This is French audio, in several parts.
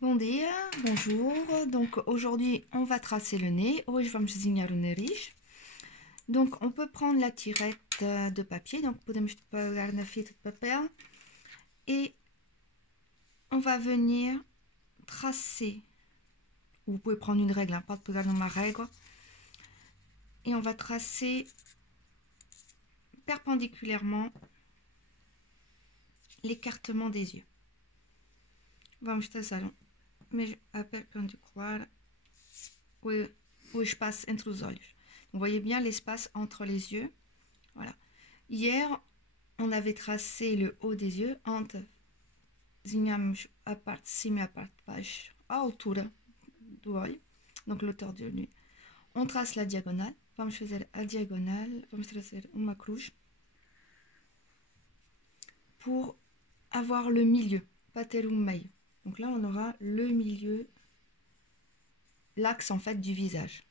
Bon dia, bonjour. Donc aujourd'hui on va tracer le nez. Hoje vamos desenhar o nariz. Donc on peut prendre la tirette de papier. Donc podemos pegar na fita de papel et on va venir tracer. Vous pouvez prendre une règle, hein, pas de pegar numa règle. Et on va tracer perpendiculairement l'écartement des yeux. Vamos traçar mais a perpendicular o espaço entre os olhos. Vous voyez bien l'espace entre les yeux. Voilà. Hier, on avait tracé le haut des yeux entre desenhamos a parte de cima e a parte de baixo, a altura do olho, donc l'auteur du olho. On trace la diagonale. Vamos fazer a diagonale, vamos tracer uma cruz pour avoir le milieu, pas ter o meio. Donc là, on aura le milieu, l'axe en fait du visage.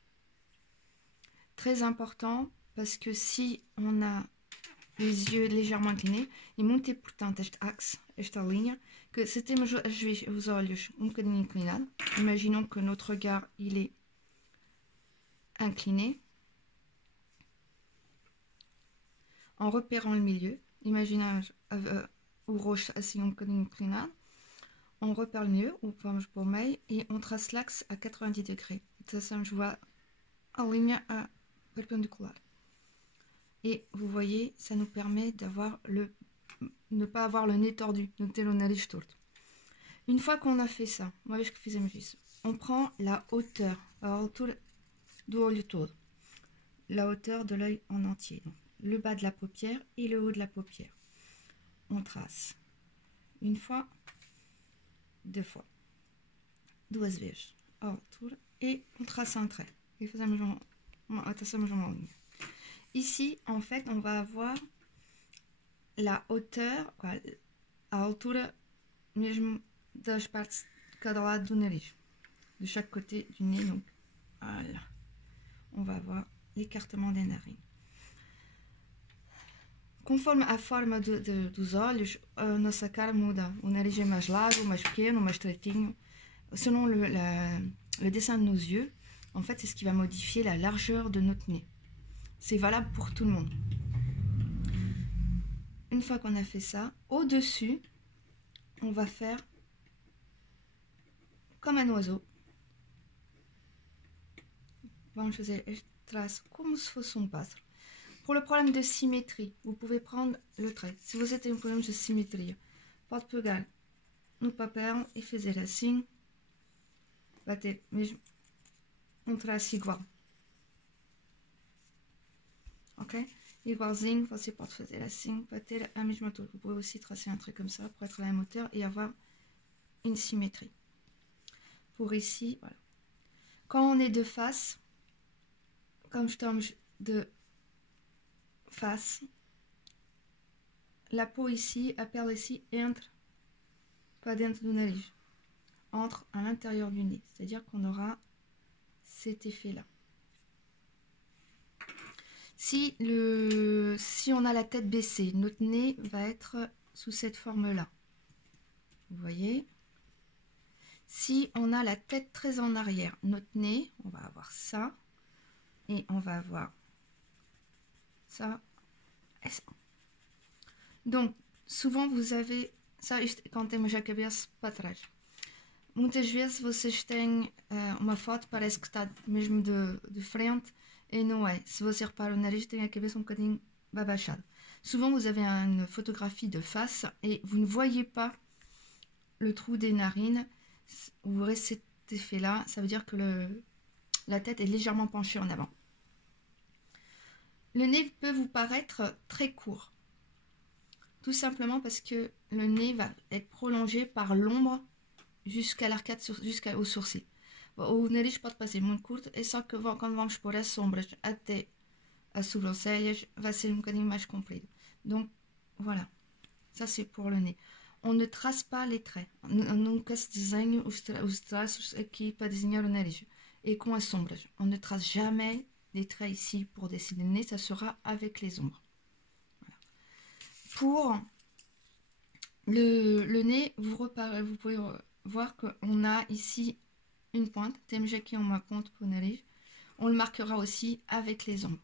Très important parce que si on a les yeux légèrement inclinés, é muito importante este axe, esta linha, que se temos os olhos um bocadinho inclinados, imaginons que notre regard il est incliné, en repérant le milieu, imaginons o rosto assim um bocadinho inclinado, on repère le milieu, ou vamos para o meio, e on trace l'axe à 90 degrés. Traçamos a linha perpendicular. Et vous voyez, ça nous permet d'avoir ne pas avoir le nez tordu, não ter o nariz torto. Une fois qu'on a fait ça, uma vez que fizemos isso, on prend la hauteur, a altura do olho todo, la hauteur de l'œil en entier, donc le bas de la paupière et le haut de la paupière. On trace une fois, deux fois, duas vezes a altura et on trace un trait. E traçamos uma linha. Ici, en fait, on va avoir la hauteur, a altura mesmo das partes de cada lado do nariz, de chaque côté du nez. Donc, voilà, on va avoir l'écartement des narines. Conforme a forma dos olhos, a nossa cara muda. O nariz é mais largo, mais pequeno, mais estreitinho. Selon le dessin de nos yeux, en fait, c'est ce qui va modifier la largeur de notre nez. C'est valable pour tout le monde. Une fois qu'on a fait ça, au-dessus, on va faire comme un oiseau. Vamos fazer este traço como se fosse pássaro. Pour le problème de symétrie, vous pouvez prendre le trait. Se você tem problème de symétrie, pode pegar no papel e fazer assim. Vai ter mesmo traço igual. Ok? Igualzinho, você pode fazer assim para ter a mesma altura. Vous pouvez aussi tracer un trait comme ça pour être à la même hauteur et avoir une symétrie. Pour ici, voilà. Quand on est de face, comme estamos de face, la peau ici, a pele ici, entre pas dentro do nariz, entre à l'intérieur du nez. C'est-à-dire qu'on aura cet effet-là. Si on a la tête baissée, notre nez va être sous cette forme-là. Vous voyez? Si on a la tête très en arrière, notre nez, on va avoir ça. Et on va avoir ça et ça. Donc, souvent vous avez... Ça, quand temos a cabeça para trás. Muitas vezes vocês têm uma foto, parece que está mesmo de frente, et não é. Se você repara, o nariz tem a cabeça um bocadinho baixada. Souvent, vous avez une photographie de face et vous ne voyez pas le trou des narines. Vous aurez cet effet-là. Ça veut dire que la tête est légèrement penchée en avant. Le nez peut vous paraître très court. Tout simplement parce que le nez va être prolongé par l'ombre jusqu'à l'arcade, jusqu'au sourcil. O nariz pode parecer muito curto, é só que quando vamos pôr as sombras até as sobrancelhas, vai ser um bocadinho mais comprido. Donc, voilà. Ça, c'est pour le nez. On ne trace pas les traits. Nunca se desenha os traços aqui para desenhar o nariz. Et com as sombras. On ne trace jamais des traits ici pour dessiner le nez, ça sera avec les ombres. Voilà. Pour Le nez, vous pouvez voir qu'on a ici une pointe. Temos aqui uma ponte para o nariz. On le marquera aussi avec les ombres.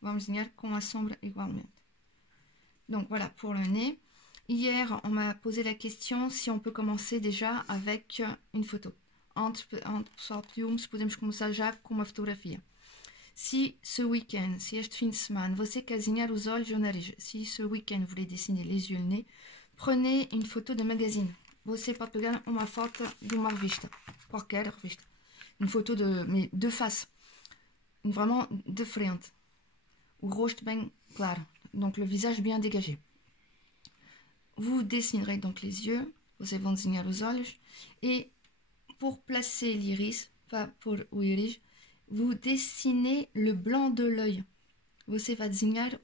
Vamos desenhar com a sombra igualmente. Donc voilà pour le nez. Hier, on m'a posé la question si on peut commencer déjà avec une photo. Antes pessoal pediu-me se podemos começar já com uma fotografia. Si ce week-end, si este fim de semana, você quer desenhar os olhos e o nariz, si ce week-end vous voulez dessiner les yeux et le nez, prenez une photo de magazine. Você pode pegar uma foto de uma revista, qualquer revista. Une photo de face, vraiment de frente. O rosto bem claro, donc le visage bien dégagé. Vous dessinerez donc les yeux, vous vão desenhar os olhos, et pour placer l'iris, pas pour o iris, vous dessinez le blanc de l'œil. Você vai desenhar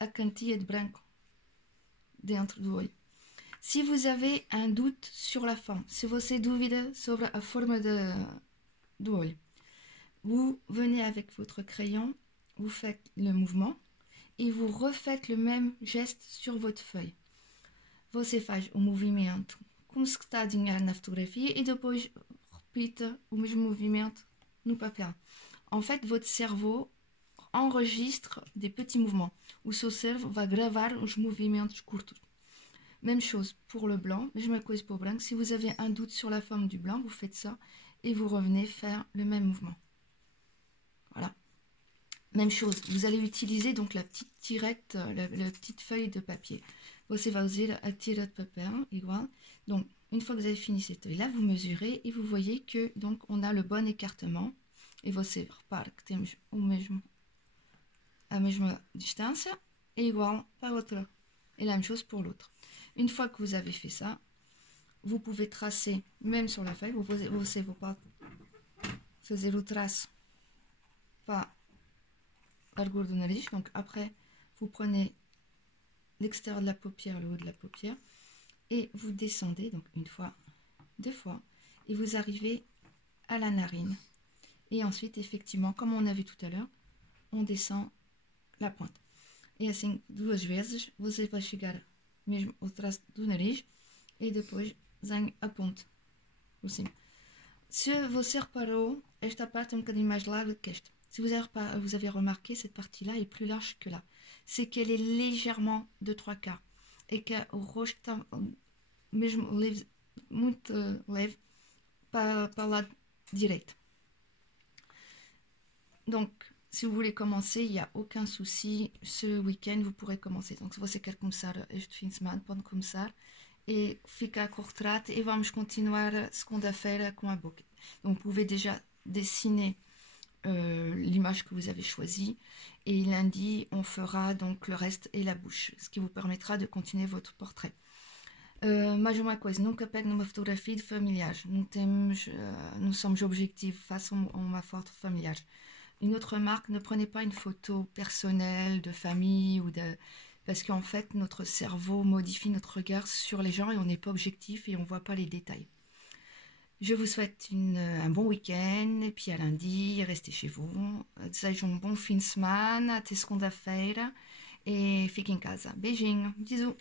a quantia de branco dentro do olho. Si vous avez un doute sur la forme, se você duvida sobre a forma do olho, vous venez avec votre crayon, vous faites le mouvement et vous refaites le même geste sur votre feuille. Você faz o movimento como se está a desenhar na fotografia e depois repita o mesmo movimento no papel. En fait, votre cerveau enregistre des petits mouvements. O seu cérebro vai gravar os movimentos curtos. Même chose pour le blanc, mesma coisa pour le branco. Si vous avez un doute sur la forme du blanc, vous faites ça et vous revenez faire le même mouvement. Voilà. Même chose, vous allez utiliser donc la petite tirette, la petite feuille de papier. Você vai usar a tira de papel, igual. Donc, une fois que vous avez fini cette feuille-là, vous mesurez et vous voyez que donc on a le bon écartement. Et você repara que temos a mesma distância et igual para l'autre. Et la même chose pour l'autre. Une fois que vous avez fait ça, vous pouvez tracer, même sur la feuille, você pode fazer o traço para a largura do nariz. Donc après, vous prenez l'extérieur de la paupière, le haut de la paupière, et vous descendez, donc une fois, deux fois, et vous arrivez à la narine. Et ensuite, effectivement, comme on a vu tout à l'heure, on descend la pointe. E assim, duas vezes, você vai chegar mesmo ao traço do nariz e depois desenho a ponte por cima. Se você reparou, esta parte é um bocadinho mais larga que esta. Si vous avez remarqué, cette partie-là est plus large que là. C'est qu'elle est légèrement de 3/4 et que o rosto está mesmo leve, muito leve para o lado direito. Donc, si vous voulez commencer, il n'y a aucun souci. Ce week-end, vous pourrez commencer. Donc, se você quer começar este fim de semana, pode começar. E fica com o retrato. E vamos continuar segunda-feira com a boca. Donc, vous pouvez déjà dessiner l'image que vous avez choisie. Et lundi, on fera donc le reste et la bouche. Ce qui vous permettra de continuer votre portrait. Mais uma coisa, nunca pegue numa fotografia de familiares. Não somos objetivos, façam uma foto familiar. Une autre remarque, ne prenez pas une photo personnelle de famille parce qu'en fait notre cerveau modifie notre regard sur les gens et on n'est pas objectif et on ne voit pas les détails. Je vous souhaite un bon week-end et puis à lundi, restez chez vous. Desejo um bom fim de semana, até segunda-feira e fiquem em casa. Beijinho, bisous.